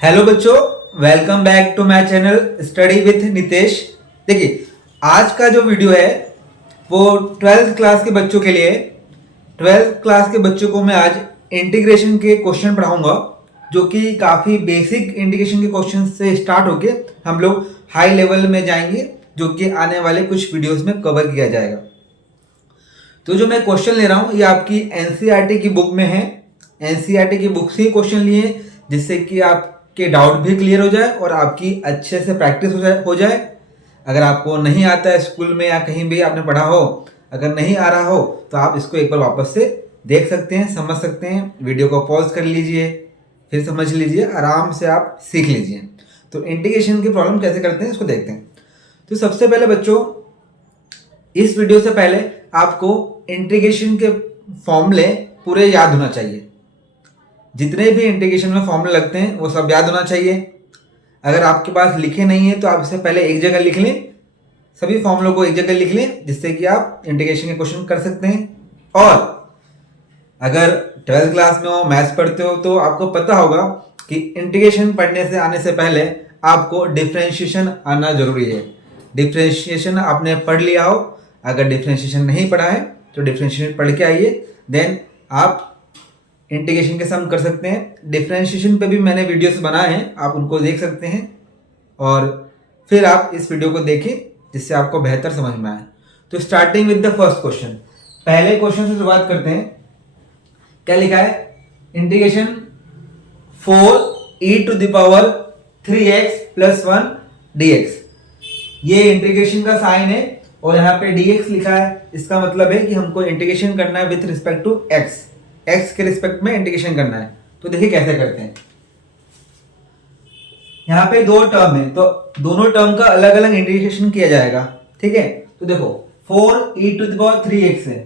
Hello बच्चों, welcome back to my channel study with Nitesh. देखिए, आज का जो वीडियो है वो 12th क्लास के बच्चों के लिए है। 12th क्लास के बच्चों को मैं आज इंटीग्रेशन के क्वेश्चन पढ़ाऊंगा, जो कि काफ़ी बेसिक इंटीग्रेशन के क्वेश्चन से स्टार्ट होके हम लोग हाई लेवल में जाएंगे, जो कि आने वाले कुछ वीडियोस में कवर किया जाएगा। तो जो मैं क्वेश्चन ले रहा हूँ ये आपकी एनसीईआरटी की बुक में है। एनसीईआरटी की बुक से ही क्वेश्चन लिए, जिससे कि आपके डाउट भी क्लियर हो जाए और आपकी अच्छे से प्रैक्टिस हो जाए। अगर आपको नहीं आता है स्कूल में या कहीं भी आपने पढ़ा हो, अगर नहीं आ रहा हो तो आप इसको एक बार वापस से देख सकते हैं, समझ सकते हैं। वीडियो को पॉज कर लीजिए, फिर समझ लीजिए, आराम से आप सीख लीजिए। तो इंटीग्रेशन की प्रॉब्लम कैसे करते हैं इसको देखते हैं। तो सबसे पहले बच्चों, इस वीडियो से पहले आपको इंटीग्रेशन के फॉर्मूले पूरे याद होना चाहिए। जितने भी इंटीग्रेशन में फॉर्मूले लगते हैं वो सब याद होना चाहिए। अगर आपके पास लिखे नहीं है तो आप इससे पहले एक जगह लिख लें, सभी फॉर्मूलों को एक जगह लिख लें, जिससे कि आप इंटीग्रेशन के क्वेश्चन कर सकते हैं। और अगर 12th क्लास में हो, मैथ्स पढ़ते हो, तो आपको पता होगा कि इंटीग्रेशन पढ़ने से आने से पहले आपको डिफरेंशिएशन आना जरूरी है। डिफरेंशिएशन आपने पढ़ लिया हो, अगर डिफरेंशिएशन नहीं पढ़ा है तो डिफरेंशिएशन पढ़ के आइए, देन आप इंटीग्रेशन के सम कर सकते हैं। डिफरेंशिएशन पे भी मैंने वीडियोस बनाए हैं, आप उनको देख सकते हैं और फिर आप इस वीडियो को देखें, जिससे आपको बेहतर समझ में आए। तो starting with the first question, पहले क्वेश्चन से शुरुआत करते हैं। क्या लिखा है? Integration 4e⁻³ + 1 dx। ये इंटीग्रेशन का साइन है और यहाँ पे dx लिखा है। इसका मतलब है कि हमको इंटीग्रेशन करना है with respect to x, x के रिस्पेक्ट में इंटीग्रेशन करना है। तो देखिए कैसे करते हैं। यहाँ पे दो टर्म है, तो दोनों टर्म का अलग अलग इंटीग्रेशन किया जाएगा। ठीक है, तो देखो 4e⁻³ है,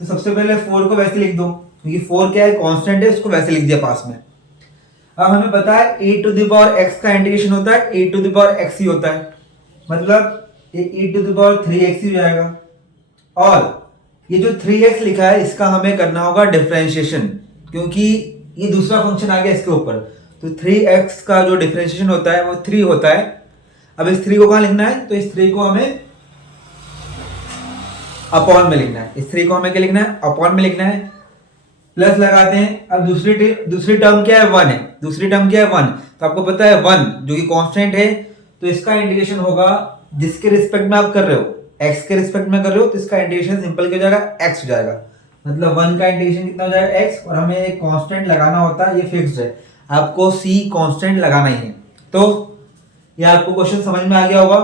तो सबसे पहले 4 को वैसे लिख दो, क्योंकि 4 क्या है, कांस्टेंट है, उसको वैसे लिख दिया पास में। अब हमें पता है e⁻x का इंटीग्रेशन होता है e⁻x ही होता है, मतलब ये e⁻3x ही हो जाएगा। और ये जो 3x लिखा है इसका हमें करना होगा डिफरेंशिएशन, क्योंकि ये दूसरा फंक्शन आ गया इसके ऊपर। तो 3x का जो डिफरेंशिएशन होता है वो 3 होता है। अब इस 3 को कहाँ लिखना है? तो इस 3 को हमें अपॉन में लिखना है। इस 3 को हमें क्या लिखना है? अपॉन में लिखना है। प्लस लगाते हैं। अब दूसरी टर्म क्या है? 1 है। दूसरी टर्म क्या है? 1। तो आपको पता है 1 जो कि कांस्टेंट है, तो इसका इंटीग्रेशन होगा जिसके रिस्पेक्ट में आप कर रहे हो, x के रिस्पेक्ट में कर रहे हो, तो इसका इंटीग्रेशन सिंपल क्या हो जाएगा? x हो जाएगा। मतलब 1 का इंटीग्रेशन कितना हो जाएगा? x। और हमें एक कांस्टेंट लगाना होता है, ये फिक्स्ड है, आपको c कांस्टेंट लगाना ही है। तो ये आपको क्वेश्चन समझ में आ गया होगा।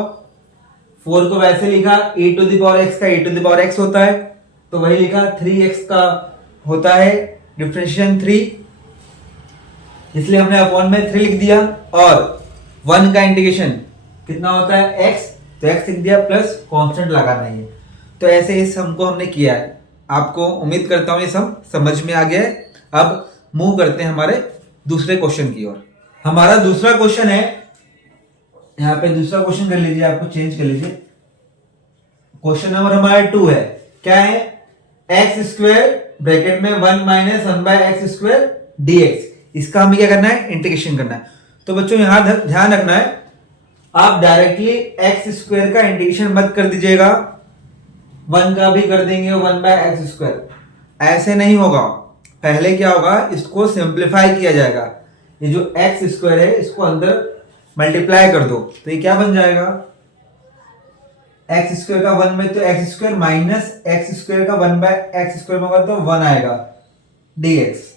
4 को वैसे लिखा, e⁻x का e⁻x होता है, तो वही लिखा। 3x का होता है डिफरेंशिएशन 3, इसलिए हमने अपॉन में 3 लिख दिया। और 1 का इंटीग्रेशन कितना होता है? x, तो x लिख दिया, प्लस कांस्टेंट लगाना है। तो ऐसे इस सम को हमने किया है। आपको उम्मीद करता हूं ये सम समझ में आ गया है। अब मूव करते हैं हमारे दूसरे क्वेश्चन की ओर। हमारा दूसरा क्वेश्चन है, यहाँ पे दूसरा क्वेश्चन कर लीजिए, आपको चेंज कर लीजिए। क्वेश्चन नंबर हमारा 2 है। क्या है? x² ब्रैकेट में 1 - 1/x² dx। इसका हमें क्या करना है? इंटीग्रेशन करना है। तो बच्चों यहां ध्यान रखना है, आप डायरेक्टली x² का इंटीग्रेशन मत कर दीजिएगा, 1 का भी कर देंगे 1/x²। ऐसे नहीं होगा। पहले क्या होगा, इसको सिंप्लीफाई किया जाएगा। ये जो x² है इसको अंदर मल्टीप्लाई कर दो, तो ये क्या बन जाएगा? x² का 1 में तो x² माइनस x² का 1/x² में होगा, तो 1 आएगा dx।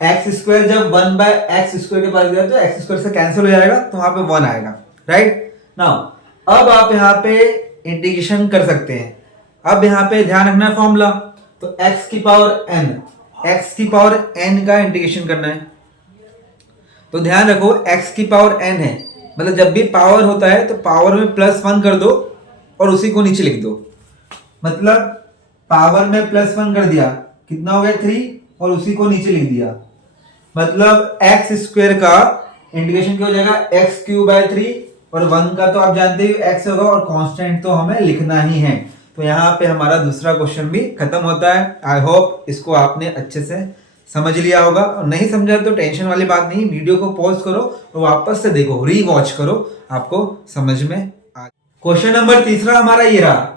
x² जब 1/x² के पास गया तो x² से कैंसिल हो जाएगा, तो वहां पे 1 आएगा। राइट नाउ अब आप यहाँ पे इंटीग्रेशन कर सकते हैं। अब यहाँ पे ध्यान रखना है फॉर्मूला, तो x की पावर n का इंटीग्रेशन करना है। तो ध्यान रखो x की पावर n है, मतलब जब भी पावर होता है तो पावर में +1 कर दो और उसी को नीचे लिख दो। मतलब पावर में +1 कर दिया, कितना हो गया? 3, और उसी को नीचे लिख दिया। मतलब x² का इंटीग्रेशन क्या हो जाएगा? x³/3, और 1 का तो आप जानते ही x होगा, और कांस्टेंट तो हमें लिखना ही है। तो यहाँ पे हमारा दूसरा क्वेश्चन भी खत्म होता है। आई होप इसको आपने अच्छे से समझ लिया होगा, और नहीं समझा तो टेंशन वाली बात नहीं, वीडियो को पॉज करो और वापस से देखो, री वॉच करो, आपको समझ में आ। क्वेश्चन नंबर तीसरा हमारा ये रहा,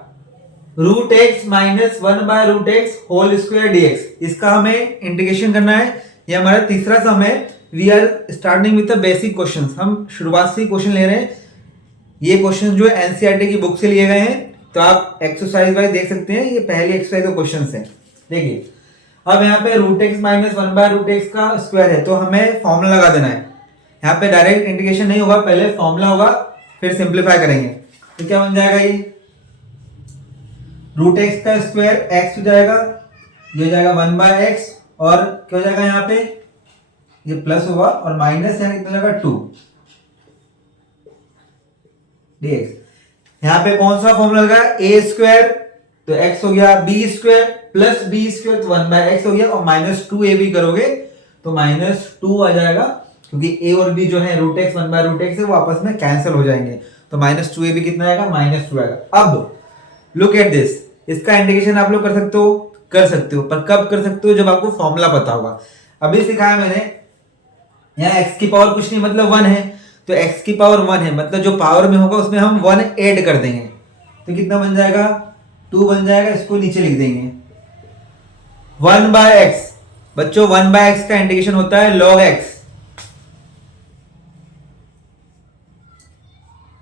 root x minus 1/√x whole square dx. इसका हमें इंटीग्रेशन करना है। ये हमारा तीसरा सम है। We are starting with the basic question, हम शुरुआत से क्वेश्चन ले रहे हैं। ये क्वेश्चन जो है एनसीईआरटी की बुक से लिए गए हैं, तो आप एक्सरसाइज वाइज देख सकते हैं। ये पहली एक्सरसाइज का क्वेश्चन है। देखिए अब यहाँ पे रूट एक्स माइनस 1/√x का स्क्वायर है, तो हमें फॉर्मूला लगा देना है। यहाँ पे डायरेक्ट इंटीग्रेशन नहीं होगा, पहले फॉर्मूला होगा फिर सिंप्लीफाई करेंगे। तो क्या बन जाएगा, ये रूट एक्स का स्क्वायर एक्स हो जाएगा, ये हो जाएगा 1/x, और क्या हो जाएगा यहाँ पे ये प्लस होगा और माइनस यहाँ कितना जाएगा 2 dx। यहाँ पे कौन सा फॉर्मूला लगा, ए स्क्वायर तो x हो गया, b square plus b square तो 1/x हो गया, और -2a भी करोगे तो -2 आ जाएगा, क्योंकि a और b जो है रूट एक्स 1/√x है वो आपस में कैंसिल हो जाएंगे, तो -2a भी कितना आएगा, -2 आएगा। अब लुक एट दिस, इसका इंटीग्रेशन आप लोग कर सकते हो, पर कब कर सकते हो, जब आपको फॉर्मूला पता होगा। अभी सिखाया मैंने, यहाँ x की पावर कुछ नहीं मतलब 1 है, तो x की पावर 1 है मतलब जो पावर में होगा उसमें हम 1 ऐड कर देंगे, तो कितना बन जाएगा, 2 बन जाएगा। इसको नीचे लिख देंगे 1/x। बच्चों 1/x का इंटीग्रेशन होता है log x,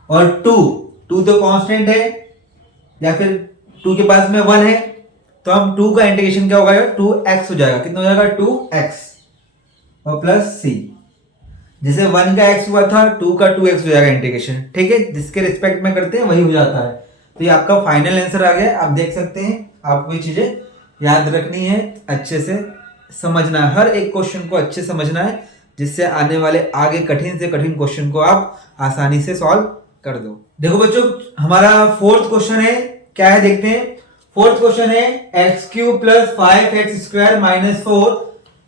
और 2 तो कांस्टेंट है, या फिर 2 के पास में 1 है, तो हम 2 का इंटीग्रेशन क्या होगा, 2x हो जाएगा। कितना हो जाएगा, 2x और प्लस c। जैसे 1 का x हुआ था, 2 का 2x हो जाएगा इंटीग्रेशन, ठीक है। जिसके रिस्पेक्ट में करते हैं वही हो जाता है। तो ये आपका फाइनल आंसर आ गया। आप देख सकते हैं, आपको ये चीजें याद रखनी है, अच्छे से समझना है, हर एक क्वेश्चन को अच्छे से समझना है, जिससे आने वाले आगे कठिन से कठिन क्वेश्चन को आप आसानी से सॉल्व कर दो। देखो बच्चों, हमारा फोर्थ क्वेश्चन है, क्या है देखते हैं। फोर्थ क्वेश्चन है x³ + 5x² - 4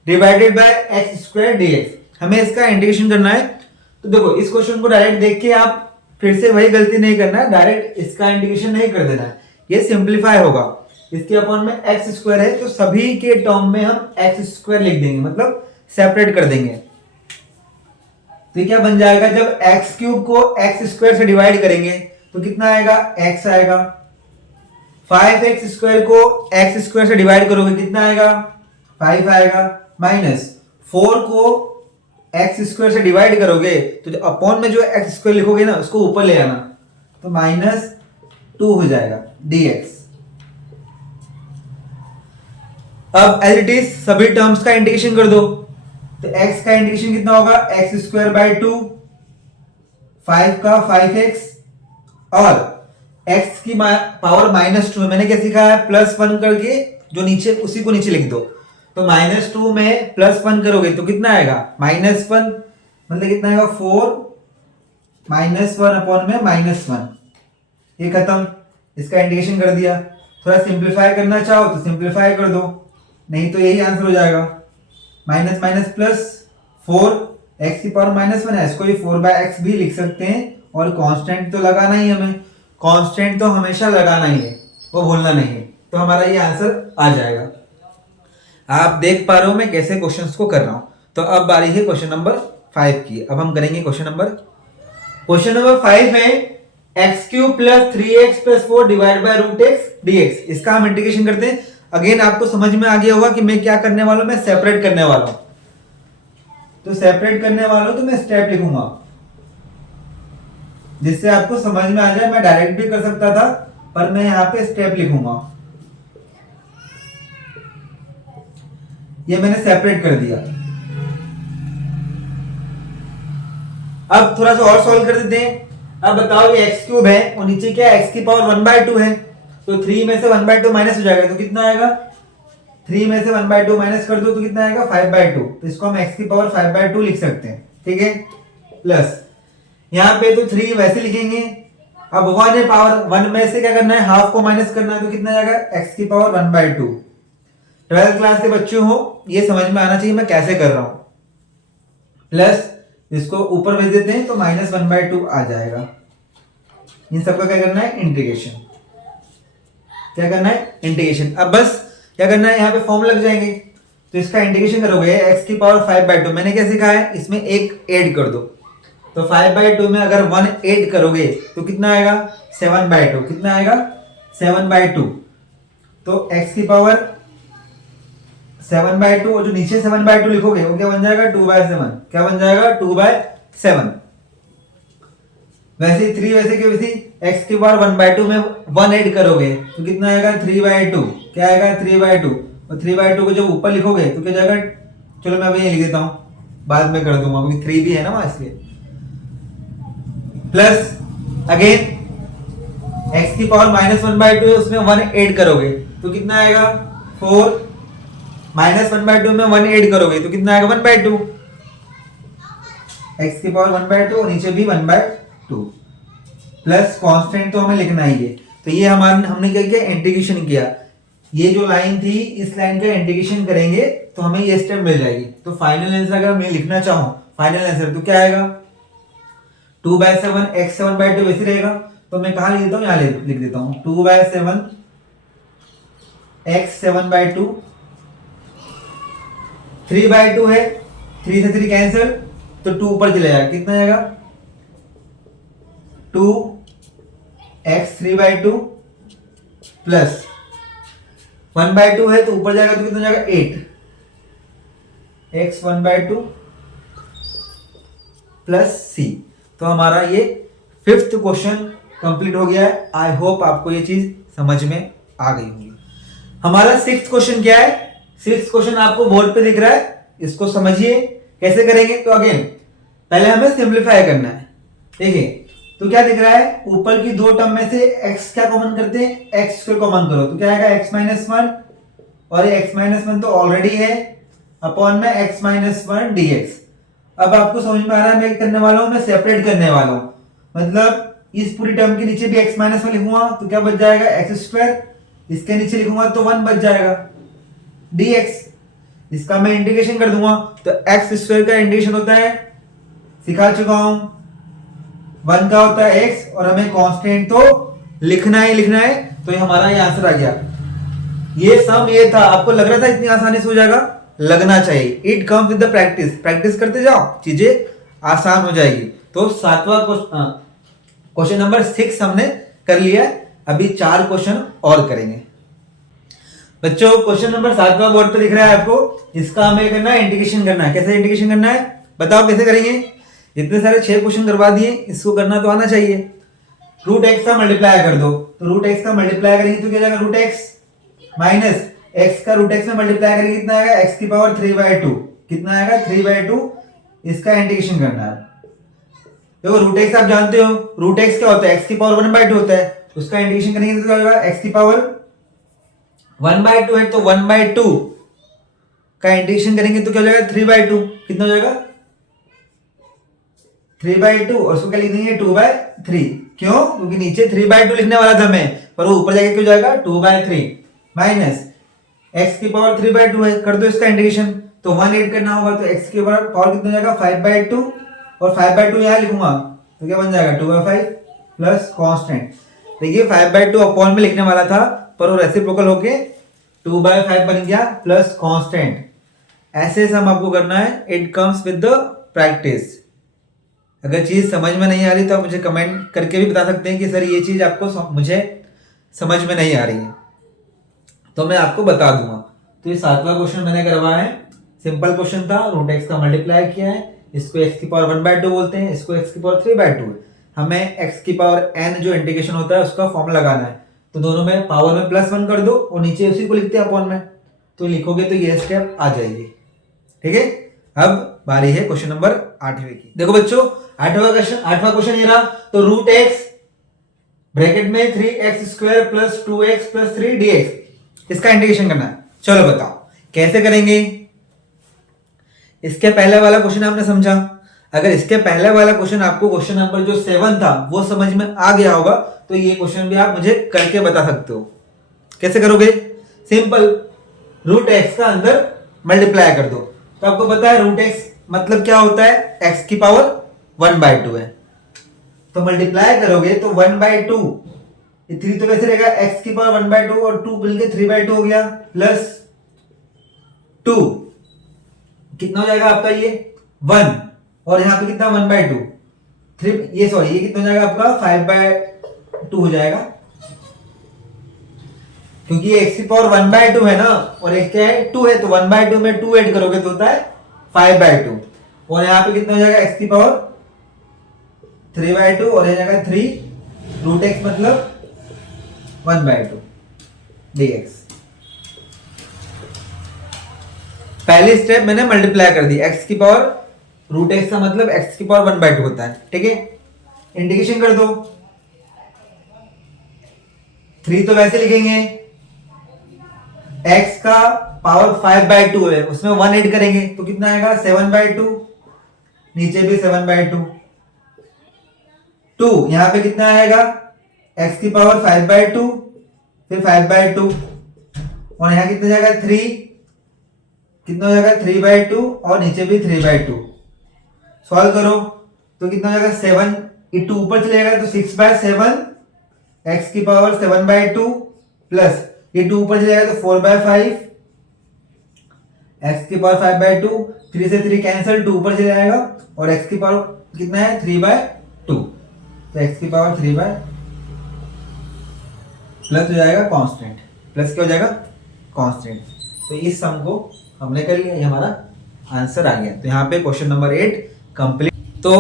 divided by x² dx। हमें इसका इंटीग्रेशन करना है। तो देखो इस क्वेश्चन को डायरेक्ट देख के आप फिर से वही गलती नहीं करना है, डायरेक्ट इसका इंटीग्रेशन नहीं कर देना है, ये सिंप्लीफाई होगा। इसके अपॉन में x² है, तो सभी के टर्म में हम x² लिख देंगे, मतलब सेपरेट कर देंगे। तो ये क्या बन जाएगा, जब x³ को x² से डिवाइड करेंगे तो कितना आएगा, x आएगा। 5x² को x² से डिवाइड करोगे कितना आएगा, 5 आएगा। माइनस 4 को x² से डिवाइड करोगे तो अपॉन में जो x² लिखोगे ना उसको ऊपर ले आना, तो -2 हो जाएगा dx। अब एज इट इज सभी टर्म्स का इंटीग्रेशन कर दो, तो x का इंटीग्रेशन कितना होगा, x²/2, 5 का 5x, और x की पावर -2। मैंने क्या सीखा है, +1 करके जो नीचे उसी को नीचे लिख दो, तो -2 में +1 करोगे तो कितना आएगा, -1, मतलब कितना आएगा, 4 -1 अपॉन में -1। ये खत्म, इसका इंटीग्रेशन कर दिया। थोड़ा सिंप्लीफाई करना चाहो तो सिंप्लीफाई कर दो, नहीं तो यही आंसर हो जाएगा, माइनस माइनस प्लस 4, x की पावर -1 है, इसको ये 4/x भी लिख सकते हैं। और कांस्टेंट तो लगाना ही, हमें कांस्टेंट तो हमेशा लगाना ही है, वो भूलना नहीं है। तो हमारा ये आंसर आ जाएगा। आप देख पा रहे हो मैं कैसे क्वेश्चंस को कर रहा हूं। तो अब बारी है क्वेश्चन नंबर 5 की। अब हम करेंगे क्वेश्चन नंबर 5 है x³ + 3x + 4 divide by √x dx। इसका हम इंटीग्रेशन करते हैं। अगेन आपको समझ में आ गया होगा कि मैं क्या करने वाला हूं, मैं सेपरेट करने वाला हूं। तो सेपरेट करने वाला हूं तो मैं स्टेप लिखूंगा जिससे आपको समझ में आ जाए। मैं डायरेक्ट भी कर सकता था, पर मैं यहां पे स्टेप लिखूंगा। ये मैंने सेपरेट कर दिया। अब थोड़ा सा और सॉल्व कर देते हैं। अब बताओ ये x³ है और नीचे क्या है, x की पावर 1/2 है, तो 3 में से 1/2 माइनस हो जाएगा, तो कितना आएगा, 3 में से 1/2 माइनस कर दो तो कितना आएगा, 5/2। तो इसको हम x की पावर 5/2 लिख सकते हैं, ठीक है। प्लस यहाँ पे तो 3 वैसे लिखेंगे। अब 1 है पावर, 1 में से क्या करना है, हाफ को माइनस करना है, तो कितना आएगा, x की पावर 1/2। 12th क्लास के बच्चे हो, ये समझ में आना चाहिए मैं कैसे कर रहा हूं। प्लस इसको ऊपर भेज देते हैं तो -1/2 आ जाएगा। इन सबका क्या करना है, इंटीग्रेशन। क्या करना है, इंटीग्रेशन। अब बस क्या करना है, यहाँ पे फॉर्म लग जाएंगे। तो इसका इंटीग्रेशन करोगे x की पावर 5/2, मैंने क्या सीखा है, इसमें एक ऐड कर दो। तो 5/2 में अगर 1 ऐड करोगे तो कितना आएगा, 7/2। कितना आएगा, 7/2। तो x की पावर 7/2 और जो नीचे 7/2 लिखोगे वो क्या बन जाएगा, 2/7। क्या बन जाएगा, 2/7। वैसे 3 वैसे की वैसी x की पावर 1/2 में 1 ऐड करोगे तो कितना आएगा, 3/2। क्या आएगा, 3/2। और 3/2 को जब ऊपर लिखोगे तो क्या जाएगा, चलो मैं अभी ये लिख देता हूं, बाद में कर दूंगा क्योंकि 3 भी है ना वहां, इसलिए प्लस अगेन x की पावर -1/2 है, उसमें 1 ऐड करोगे तो कितना आएगा, 4। -1/2 में 1 ऐड करोगे तो कितना आएगा, 1/2। x की पावर 1/2 और नीचे भी 1/2 प्लस कांस्टेंट तो हमें लिखना ही है। तो ये हमने क्या किया, इंटीग्रेशन किया। ये जो लाइन थी इस लाइन का इंटीग्रेशन करेंगे तो हमें ये स्टेप मिल जाएगी। तो फाइनल आंसर अगर मैं लिखना चाहूं फाइनल आंसर तो क्या आएगा, 2/7 x 7/2 वैसे रहेगा। तो मैं कहां लिख देता हूं, यहां लिख देता हूं, 2/7 x 7/2, 3/2 है, 3 से 3 कैंसिल तो 2 ऊपर चले जाएगा। कितना आएगा, 2x 3/2 प्लस 1/2 है तो ऊपर जाएगा तो कितना जाएगा, 8x 1/2 प्लस c। तो हमारा ये 5th क्वेश्चन कंप्लीट हो गया है। आई होप आपको ये चीज समझ में आ गई होगी। हमारा 6th क्वेश्चन क्या है, 6th क्वेश्चन आपको बोर्ड पे दिख रहा है, इसको समझिए कैसे करेंगे। तो अगेन पहले हमें सिंपलीफाई करना है। देखिए तो क्या दिख रहा है, ऊपर की दो टर्म में से x क्या कॉमन करते हैं, x को कॉमन करो तो क्या आएगा, x-1 और ये x-1 तो ऑलरेडी है अपॉन में x-1 dx। अब आपको समझ में आ रहा है मैं करने वाला हूं, मैं सेपरेट करने वाला हूं, मतलब इस पूरी टर्म के नीचे भी x-1 लिखूंगा तो क्या बच जाएगा, x²। इसके नीचे लिखूंगा तो 1 बच जाएगा dx। इसका मैं इंटीग्रेशन कर दूंगा तो x² का इंटीग्रेशन होता है, सिखा चुका हूं, 1 का होता है x और हमें कांस्टेंट तो लिखना ही लिखना है। तो ये हमारा ये आंसर आ गया। ये सम ये था, आपको लग रहा था इतनी आसानी से हो जाएगा, लगना चाहिए। It comes with the practice, practice करते जाओ चीजें आसान हो जाएगी। तो 7वां क्वेश्चन नंबर 6 हमने कर लिया। अभी 4 क्वेश्चन और करेंगे बच्चों। क्वेश्चन नंबर 7वां बोर्ड पे दिख रहा है आपको, इसका हमें करना है इंटीग्रेशन करना है। कैसे इंटीग्रेशन करना है बताओ, कैसे करेंगे। इतने सारे 6 क्वेश्चन करवा दिए, इसको करना तो आना चाहिए। √x का मल्टीप्लाई कर दो, तो √x का मल्टीप्लाई करेंगे तो क्या जाएगा, √x माइनस x का √x में मल्टीप्लाई करेंगे कितना आएगा, x की पावर 3/2। कितना आएगा, 3/2। इसका इंटीग्रेशन करना है। देखो √x आप जानते हो, √x क्या होता है, x की पावर 1/2 होता है। उसका इंटीग्रेशन करेंगे तो क्या होगा, x की पावर 1/2 है तो 1/2 का इंटीग्रेशन करेंगे तो क्या हो जाएगा, 3/2। कितना हो जाएगा, 3/2 और उसको क्या लिख देंगे, 2/3। क्यों, क्योंकि नीचे 3/2 लिखने वाला था मैं, पर वो ऊपर जाके क्यों जाएगा, 2/3 माइनस x की पावर 3/2 है। कर दो इसका इंटीग्रेशन तो 1 ऐड करना होगा तो x की पावर कितना हो जाएगा, 5/2 और 5/2 यहां लिखूंगा तो क्या बन जाएगा, 2/5 प्लस कांस्टेंट। देखिए 5/2 अपॉन में लिखने वाला था पर वो रेसिप्रोकल होके 2/5 बन गया प्लस कांस्टेंट। ऐसे सम आपको करना है। It comes with the practice. अगर चीज समझ में नहीं आ रही तो आप मुझे कमेंट करके भी बता सकते हैं कि सर ये चीज आपको मुझे समझ में नहीं आ रही है, तो मैं आपको बता दूंगा। तो ये 7वां क्वेश्चन मैंने करवाया है, सिंपल क्वेश्चन था। √x का मल्टीप्लाई किया है, इसको x की पावर 1/2 बोलते हैं, इसको x की पावर 3/2 है। हमें x की पावर n जो इंटीग्रेशन होता है उसका फॉर्म लगाना है। तो दोनों में पावर में +1 कर दो और नीचे उसी को लिखते हैं अपॉन में, तो लिखोगे तो ये स्टेप आ जाएगी। ठीक है, अब बारी है क्वेश्चन नंबर 8वें की। देखो बच्चों 8वां क्वेश्चन ये रहा। तो √x ब्रैकेट में 3x² plus 2x plus 3 dx, इसका इंटीग्रेशन करना है। चलो बताओ कैसे करेंगे। इसके पहले वाला क्वेश्चन आपने समझा, अगर इसके पहले वाला क्वेश्चन आपको क्वेश्चन नंबर जो 7 था वो समझ में आ गया होगा तो ये क्वेश्चन भी आप मुझे करके बता सकते हो। कैसे करोगे, सिंपल, √x का अंदर मल्टीप्लाई कर दो। तो आपको पता है √x मतलब क्या होता है, x की पावर 1/2 है। तो मल्टीप्लाई करोगे तो 1/2, ये 3 तो कैसे रहेगा, x की पावर 1/2 और 2 मिलके 3/2 हो गया, प्लस 2 कितना हो जाएगा आपका ये 1, और यहाँ पे कितना 1/2, 3, ये सॉरी ये कितना हो जाएगा आपका 5/2 हो जाएगा, क्योंकि ये x की पावर 1/2 है ना, और x क्या है 2 है, तो 1/2 में 2 ऐड करोगे तो होता है 5/2, और यहाँ पे कितना हो जाएगा x की पावर 3/2, और यहाँ जाएगा 3 रूट x मतलब 1/2 dx। पहली स्टेप मैंने मल्टीप्लाई कर दी, x की पावर रूट x का मतलब x की पावर 1/2 होता है, ठीक है। इंटीग्रेशन कर दो, 3 तो वैसे लिखेंगे, x का पावर 5/2 है, उसमें 1 ऐड करेंगे तो कितना आएगा 7/2, नीचे भी 7/2, 2 यहां पे कितना आएगा x की पावर 5/2 फिर 5/2, और यहां कितना जाएगा 3, कितना हो जाएगा 3/2, और नीचे भी 3/2। सॉल्व करो तो कितना हो जाएगा 7, ये 2 ऊपर चलेगा तो 6/7, x की पावर 7/2 प्लस ये 2 ऊपर चलेगा तो 4/5, x की पावर 5/2, 3 से 3 कैंसिल, 2 ऊपर चले जाएगा, और x की पावर कितना है 3/2, तो x की पावर 3 प्लस हो जाएगा कांस्टेंट, प्लस क्या हो जाएगा कांस्टेंट। तो इस सम को हमने कर लिया, ये हमारा आंसर आ गया। तो यहाँ पे क्वेश्चन नंबर 8 कंप्लीट। तो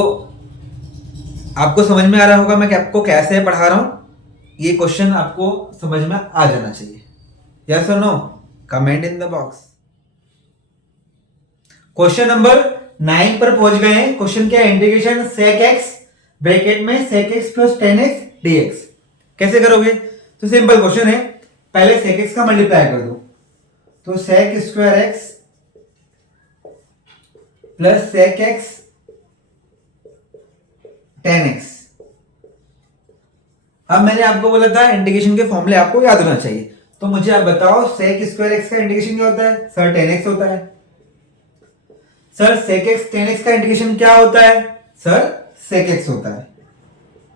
आपको समझ में आ रहा होगा मैं आपको कैसे पढ़ा रहा हूँ, ये क्वेश्चन आपको समझ में आ जाना चाहिए। यस और no, comment in the box. Question number 9 पर पहुंच गए हैं। क्वेश्चन क्या है, इंटीग्रेशन sec x ब्रैकेट में sec x प्लस tan x dx कैसे करोगे। तो सिंपल क्वेश्चन है, पहले sec x का मल्टीप्लाई कर दो, तो sec square x plus sec x tan x। अब मैंने आपको बोला था इंटीग्रेशन के फॉर्मूले आपको याद होना चाहिए, तो मुझे आप बताओ sec स्क्वायर x का इंटीग्रेशन क्या होता है। सर tan x होता है। Sir sec x tan x का इंटीग्रेशन क्या होता है। सर sec x होता है,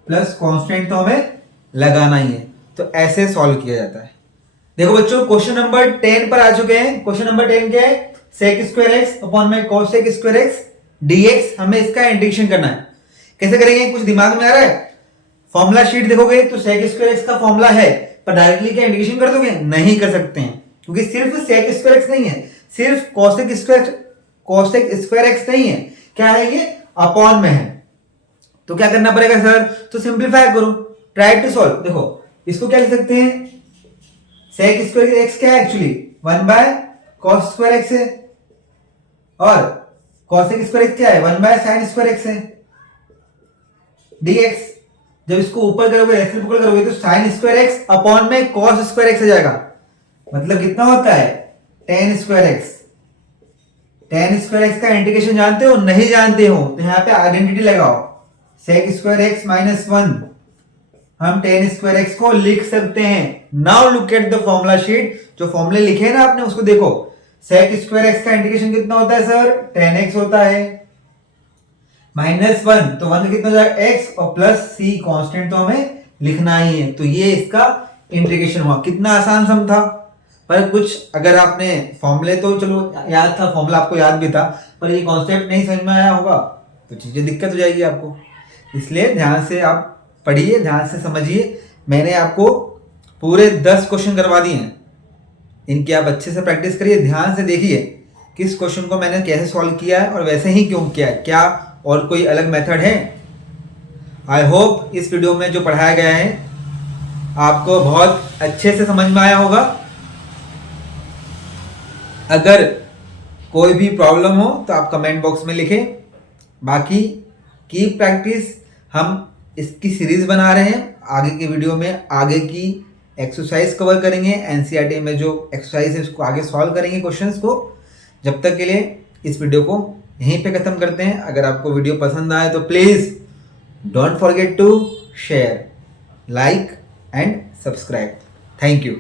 प्लस कांस्टेंट तो हमें लगाना ही है, तो ऐसे सॉल्व किया जाता है। देखो बच्चों क्वेश्चन नंबर 10 पर आ चुके हैं। क्वेश्चन नंबर 10 क्या है, sec स्क्वायर x अपॉन में cos sec square x dx। हमें इसका इंटीग्रेशन करना है। कैसे करेंगे, कुछ दिमाग में आ रहा है। फॉर्मूला शीट देखोगे तो sec स्क्वायर x का फॉर्मूला है, पर डायरेक्टली क्या इंटीग्रेशन कर दोगे, नहीं कर सकते हैं, क्योंकि सिर्फ sec स्क्वायर x नहीं है, सिर्फ cos sec स्क्वायर x नहीं है, क्या है ये अपॉन में है। तो क्या करना पड़ेगा सर, तो सिंप्लीफाई करो, ट्राई टू सॉल्व। देखो इसको क्या लिख सकते हैं, sec स्क्वायर x क्या है एक्चुअली 1/cos स्क्वायर x है, और cos sec स्क्वायर x क्या है 1/sin स्क्वायर x है dx। जब इसको ऊपर करोगे रेसिप्रोकल करोगे तो sin स्क्वायर x अपॉन में cos स्क्वायर x आ जाएगा, मतलब कितना होता है tan square x। tan square x का इंटीग्रेशन जानते हो, नहीं जानते हो तो यहाँ पे आइडेंटिटी लगाओ, sec स्क्वायर x माइनस 1 हम tan स्क्वायर x को लिख सकते हैं। Now look at the formula sheet, जो फॉर्मूले लिखे हैं ना आपने उसको देखो। sec स्क्वायर x का इंटीग्रेशन कितना होता है सर, tan x होता है, माइनस 1 तो 1 कितना हो जाएगा x, और प्लस c कांस्टेंट तो हमें लिखना ही है। तो ये इसका इंटीग्रेशन हुआ। कितना आसान सम था, पर कुछ अगर आपने फॉर्मूले तो चलो याद था, फॉर्मूला आपको याद भी था, पर ये कॉन्सेप्ट नहीं समझ में आया होगा तो चीजें दिक्कत हो जाएगी आपको। इसलिए ध्यान से आप पढ़िए, ध्यान से समझिए। मैंने आपको पूरे 10 क्वेश्चन करवा दिए हैं, इनकी आप अच्छे से प्रैक्टिस करिए, ध्यान से देखिए किस क्वेश्चन को मैंने कैसे सॉल्व किया है और वैसे ही क्यों किया है, क्या और कोई अलग मेथड है। आई होप इस वीडियो में जो पढ़ाया गया है आपको बहुत अच्छे से समझ में आया होगा। अगर कोई भी प्रॉब्लम हो तो आप कमेंट बॉक्स में लिखें। बाकी की प्रैक्टिस, हम इसकी सीरीज बना रहे हैं, आगे की वीडियो में आगे की एक्सरसाइज कवर करेंगे। एनसीईआरटी में जो एक्सरसाइज है उसको आगे सॉल्व करेंगे क्वेश्चंस को। जब तक के लिए इस वीडियो को यहीं पे ख़त्म करते हैं। अगर आपको वीडियो पसंद आए तो please don't forget to share, like and subscribe. Thank you.